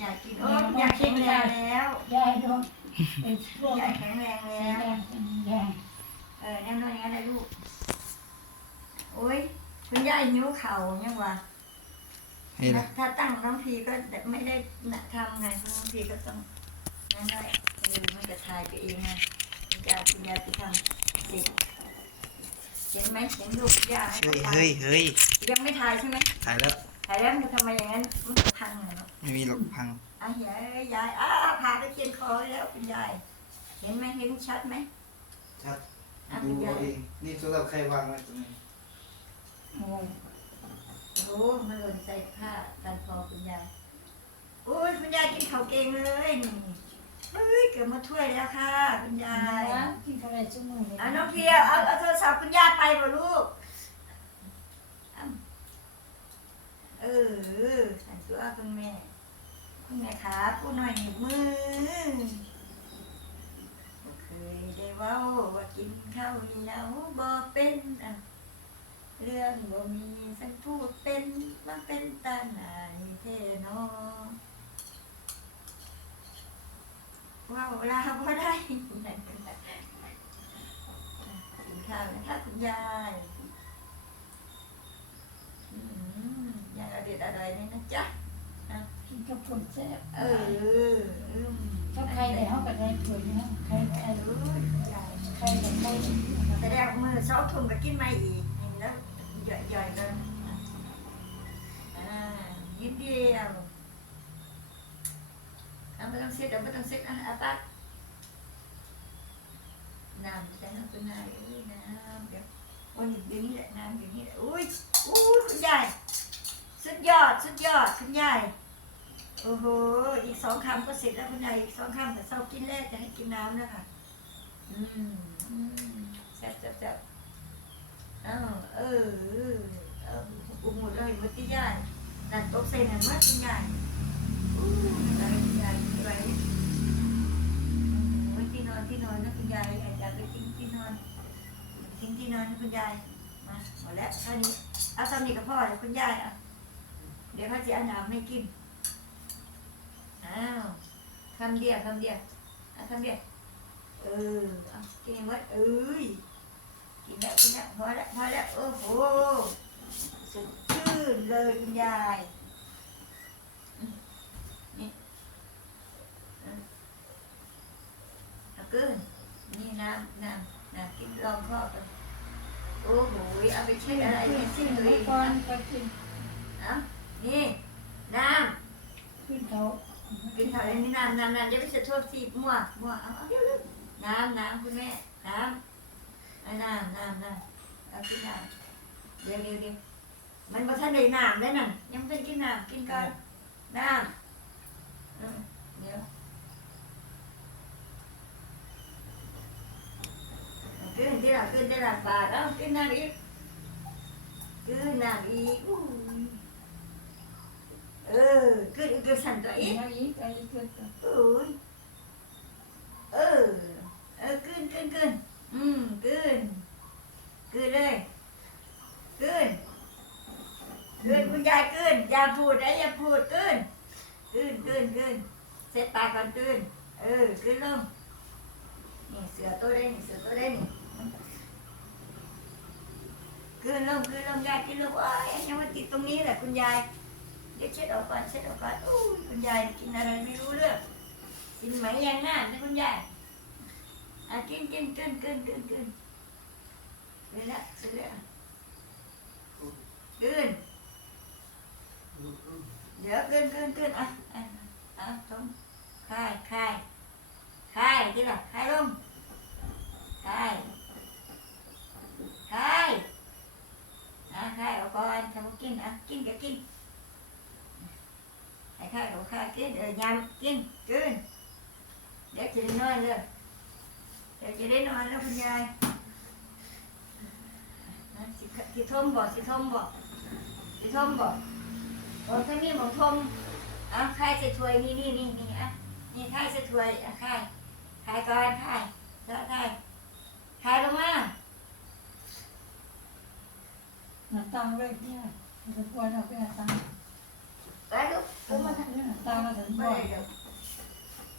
อยากกินโอ้อยากแข็งแรงแล้วยายโดนไอ้พวกอยากแข็งแรงสีแล้ว แดงเป็นแดงเออแน่นอนอย่างนั้นเลยลูก โอ้ยคุณยายนิ้วเข่ายังวะให้ละถ้าตั้งน้องพีก็ไม่ได้ทำไงเพราะน้องพีก็ต้องนั่นได้เออมันจะถ่ายไปเองไงคุณยายคุณยายไปทำเสร็จเห็นไหมเห็นลูกยาให้เฮ้ยเขาถ่าเฮ้ยยเฮ้ยยังไม่ถ่ายใช่ไหมถ่ายแล้ว ถ่ายแล้วมันทำไมอย่างนั้นมันจะพังเหรอเนาะไม่มีหรอกพังอะยายยายอ้าพาไปเคียนคอแล้วคุณยาย เห็นไหมเห็นชัดไหมชัดอะดูคุณยาเอายเองนี่โทรศัพท์ใครวางไว้ตรงนี้โอ้ยโอ้มันหล่นใส่ผ้าตันคอคุณยายโอ้ยคุณยายกินข้าวเก่งเลยนี่เฮ้ยเกือบมาถ้วยแล้วค่ะคุณยายนะที่เขาได้ชั่วโมงเลยเอาน้องเพียวเอาเอาโทรศัพท์คุณย่าไปบ่ลูกอ้ำเออใส่ตัวคุณแม่ คุณแม่ขาผู้หน่อยหนีบมือเคยได้เว้าว่ากินข้าวเหนียวบ่เป็นอะเรื่องบ่มีสักพูดเป็นมันเป็นตาหนายเทนอว้าวลาบ่ได้กินข้าวนะคะคุณยายอืมยาย เอาเด็ดอะไรนี่นะจ๊ะกินกับคนแซ่บเอออืมถ้าใครได้เขาก็ได้ผลนะใครเอได้อยใครได้ใครแต่แรกมือซอกทุ่มก็กินไม่อีกเห็นแล้วใหญ่ๆกันอ่ายินเดียวเอาไม่ต้องเซ็ตเอาไม่ต้องเซ็ตอะเอาตักน้ำแต่น้ำเป็นนายเอ้ยน้ำเดี๋ยววันนี้เดี๋ยวนี้แหละน้ำเดี๋ยวนี้แหละอุ้ยอุ้ยคุณยาย สุดยอด สุดยอด คุณยาย โอ้โห อีกสองคำก็เสร็จแล้วคุณยายอีกสองคำแต่เศร้ากินแรกจะให้กินน้ำนะคะอืมอืมแซ่บแซ่บแซ่บอ้าวเออเออปรุงหมดเลยมดที่ยายนั่นต๊ะเซนนั่นมาคุณยายอู้นั่นคุณยายไว้ไว้ที่นอนที่นอนนะคุณยายอยากไปทิ้งที่นอนทิ้งที่นอนนะคุณยายมาหมดแล้วเท่านี้เอาเท่านี้กับพ่อเลยคุณยายอะ เดี๋ยวเขาจะเอาน้ำให้กิน อ้าวคำเดียวคำเดียวเอาคำเดียวเออเอากินไว้เอ้ยกินแล้วกินแล้วพอแล้วพอแล้วโอ้โหสดชื่นเลยคุณยายอืมนี่อืมเอาเกินนี่น้ำน้ำน้ำกินลองพ่อกันโอ้โหเอาไปเช็ดอะไรเนี่ยสิกินเลไว้ยก่อนก็กินเอา นี่น้ขึ้นเขาำกินข้าวเลยนี่น้ำน้ำน้ำจะไม่ใช่โทษทีมั่วมั่วเอาเอาเร็วๆน้ำน้ำคุณแม่น้ำเอาน้ำน้ำน้ำเอากินน้ำเดี๋ยวเดี๋ยวเดี๋ยวมันมาทันได้น้ำได้นั่นยังไม่ได้กินน้ำกินก่อนน้ำอืมเดี๋ยวเอาขึ้นที่หลังขึ้นที่หลังบาทเอาขึ้นน้ำอีกขึ้นน้ำอีกอู้ย เออขึ้นอีกขึ้นสั่นตัวอีกไอ้ไอ้เกิดโอ้ยเออเออขึ้นขึ้นขึ้นอืมขึ้นขึ้นเลยขึ้นขึ้นคุณยายขึ้นอย่าพูดนะอย่าพูดขึ้นขึ้นขึ้นขึ้นเสร็จปากก่อนขึ้นเออขึ้นลงนี่เสือตัวได้นี่เสือตัวได้นี่ขึ้นลงขึ้นลงยายขึ้นลงโอ้ยยังมาติดตรงนี้แหละคุณยาย เดี๋ยวเช็ดออกก่อนเช็ดออกก่อนอู้ยคุณยายกินอะไรไม่รู้เรื่องกินไหมยังหน้านะคุณยายอะกินกินกินกินกินกินเสร็จแล้วเสร็จแล้วกินเดี๋ยวกินกินกินอะอะอะตรงคลายคลายคลายที่ละคลายลงคลายคลายอะคลายออกก่อนทำกินอะกินก็กิน ให้ข้าของข้ากินเออยำกินกินเดี๋ยวจะได้นอนเลยเดี๋ยวจะได้นอนแล้วคุณยายสิสิทมบอกสิทมบอกสิทมบอกบอกถ้ามีหมองทมอะใครใส่ถ้วยนี่นี่นี่นี่อะนี่ใครใส่ถ้วยอะใครใครก่อนใครแล้วใครใครลงมาหน้าตังเลยเนี่ยจะกลัวเราเป็นหน้าตัง ไปลูกเอามาทำเนี่ยตามาถึงไม่บ่อได้ย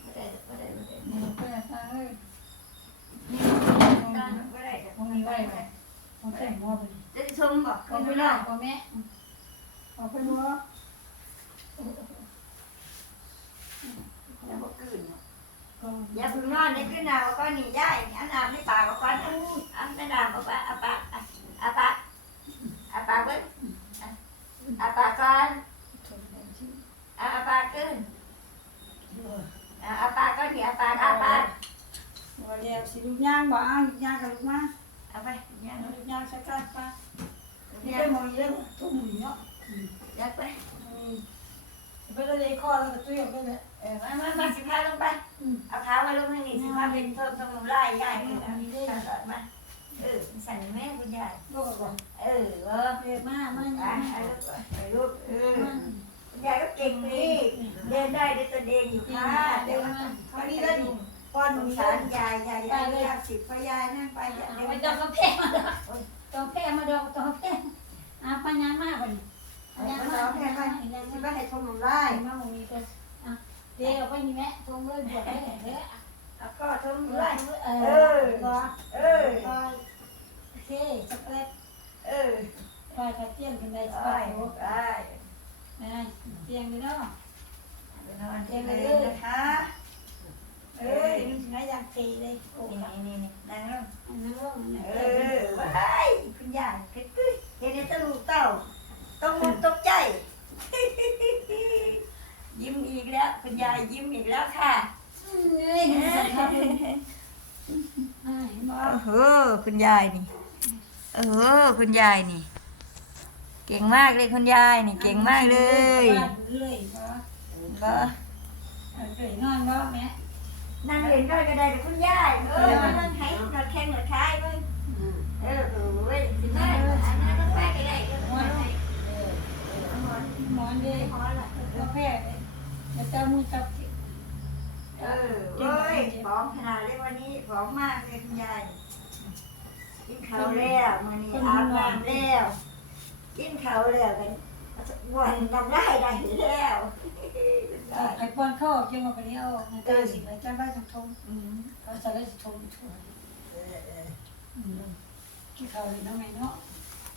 ไม่ได้ไม่ได้ไม่ได้นี่ก็ตาเอ้ยไม่ได้เดี๋ยวมันมีไว้ไหมมันแต่งหัวไปจะชมบอกก็ก็ไม่ได้ก็แม่เอาไปหัวออกกืนอย่าพึ่งนอนในขึ้นหนาวก็หนีได้อันน้ำไม่ตายก็ก่อนอันไม่น้ำก็ปะอปะอาปะอาปะเบิ้งอาปะก่อน ทนได้ที่ อาปะขึ้น เออ อาปะก็หนีอาปะอาปะ ว่าแล้ว สิลูกย่างบ่เอาลูกย่างกับลูกมาเอาไปเนี่ยเอาลูกย่างสักการป้าเนี่นี่ยได้มองเยอะทุ่มเนาะยักไปไปเลยคอแล้วก็ตุ้ยออกไปเลยเออมามามาสิพาลงไปเอาเท้ามาลงทางนี้สิพาเป็นเพิ่มต้องไล่ใหญ่ขึ้นอันนี้ได้มาเออสั่นแม่คุณยายโลกก่อนเออเออเรียกมามาไปเนี่ยไปลูกเออคุณยายก็เก่งนี่เดินได้ด้วยตัวเองอยู่ค่ะเดินเขานี่ก็อยู่ ป้อนสมึงงสาสารยายยายยายยาสิบพยายนั่งไปเดี๋ยวไปจองกาแฟมาดอกจองแพมาดอกจองแพอะปัญญามากกว่านี้ไปเอาแค่ไปสิไปให้ชมหนุ่มไล่มามึงมีก็อะเดี๋ยวไปนี่แม่ทงเลยบวชได้เลยแล้วก็ชมหนุ่มไล่ไล่เออเออโอเคสักเล็กเออไปกระเทียมกันได้สักไปโอ้ไปนะเตียงนี่เนาะเตียงเลยนะคะ เอ้ยนี่นะอยากเทเลยโอ้ นี่นี่นี่นั่งลงอันนั้นว่าเออว้ายคุณยายคิดกุ้ยเห็นแต่ลูกเต้าต้องมุกตกใจ ยิ้มอีกแล้วคุณยายยิ้มอีกแล้วค่ะเอ้ยนี่สักครับอ่าเห็นบ่โอ้โหคุณยายนี่โอ้โหคุณยายนี่ เก่งมากเลยคุณยายนี่ เก่งมากเลยเลยบ่ก็เอ้ยนอนบ่แม่ นั่งเล่นด้วยก็ได้แต่คุณยายเออมานั่งให้นอนแข้งนอนคายมึงเออโอ้ยสิมาอันนั้นต้องไปก็ได้ก็ได้เออหมอนนอนเลยหมอนล่ะกาแฟเลยจะจับมือจับเออเอ้ยผอมขนาดเลยวันนี้ผอมมากเลยคุณยายกินข้าวแล้วมื้อนี้อาบน้ำแล้วกินข้าวแล้วกัน วันทำได้ได้แล้วไอ้ปอนเข้าจังว่าไปนี้เอาตาสิไปจังบ้านจังทงอืมเขาจะได้ทงทั่วที่เขาเลยน้องแม่เนาะ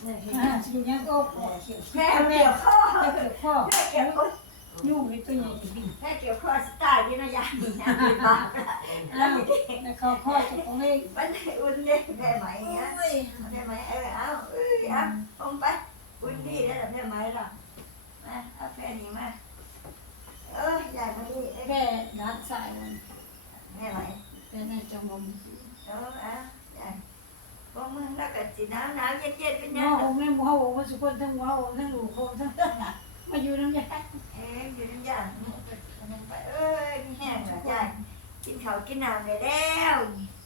นี่เห็นอ่าไหมสิยังก็ปวดเขียวแค่เกี่ยวข้อแค่เกิดข้อแค่เกี่ยวข้อยุ่งเลยตัวใหญ่จริงแค่เกี่ยวข้อสไตล์ที่นายานี่นะมีบาปละอ้าวแต่เขาข้อจะของเล็กมันอุ่นเนี่ยได้ไหมโอ้เนี่ยยได้ไหมเออเอาเออเอาลงไป อุ่นดีได้หรือได้ไหมล่ะมาเอาแค่นี้มาเออใหญ่มาดิเอ้ยแค่ด้านซ้ายมันได้ไหมเป็นในจมูกเออเอาใหญ่พวกมึงแล้วก็สิหนาวหนาวเย็นเย็นเป็นหยัม้องหงแม่หม้อหงมาสุกคนทั้งหม้อหงทั้งหลูกหงทั้งมาอยู่น้ำยาเอ๊ะอยู่ในย่างนี่ไปเอ้ยนี่แห้งเหรอใหญ่กินข้าวกินน้ำได้แล้วประ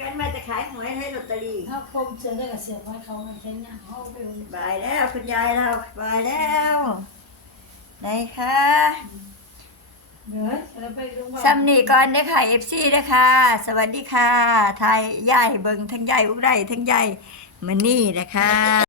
กันมาจะขายหวยให้ลอตเตอรี่ถ้าคมเสือได้กับเสือว่าเขามันเป็นอย่างเขาไปบายแล้วคุณยายเราบายแล้วไหนคะเดี๋ยวเราไปโรงพยาบาลซัมนี่ก่อนเด้อค่ะเอฟซีนะคะสวัสดีค่ะไทยยายเบิงทั้งยายอุไรทั้งยายมันนี่นะคะ